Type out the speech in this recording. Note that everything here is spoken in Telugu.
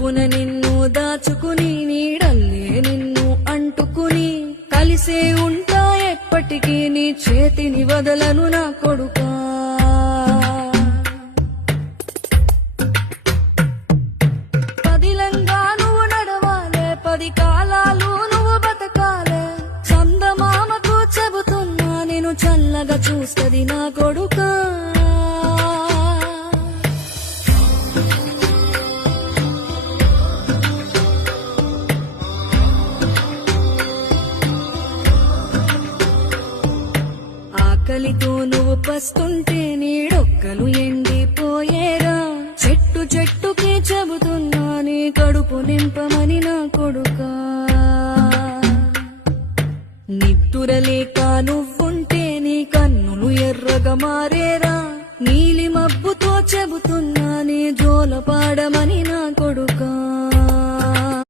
గుప్పున నిన్ను దాచుకుని నీడల్లే నిన్ను అంటుకుని కలిసే ఉంటా ఎప్పటికీ నీ చేతిని వదలను నా కొడుకా. పదిలంగా నువ్వు నడవాలే, 10 కాలాలు నువ్వు బతకాలే. చందమామకు చెబుతున్నా నేను చల్లగా చూస్తది నా కొడుకా. ఆకలితో నువ్వు పస్తుంటే నీడొక్కలు ఎండిపోయేరా. చెట్టు చెట్టుకి చెబుతున్నా నీ కడుపు నింపమని నా కొడుకా. నిద్దురలేక నువ్వుంటే నీ కన్నులు ఎర్రగా మారేరా. నీలి మబ్బుతో చెబుతున్నా నీ జోల పాడమని నా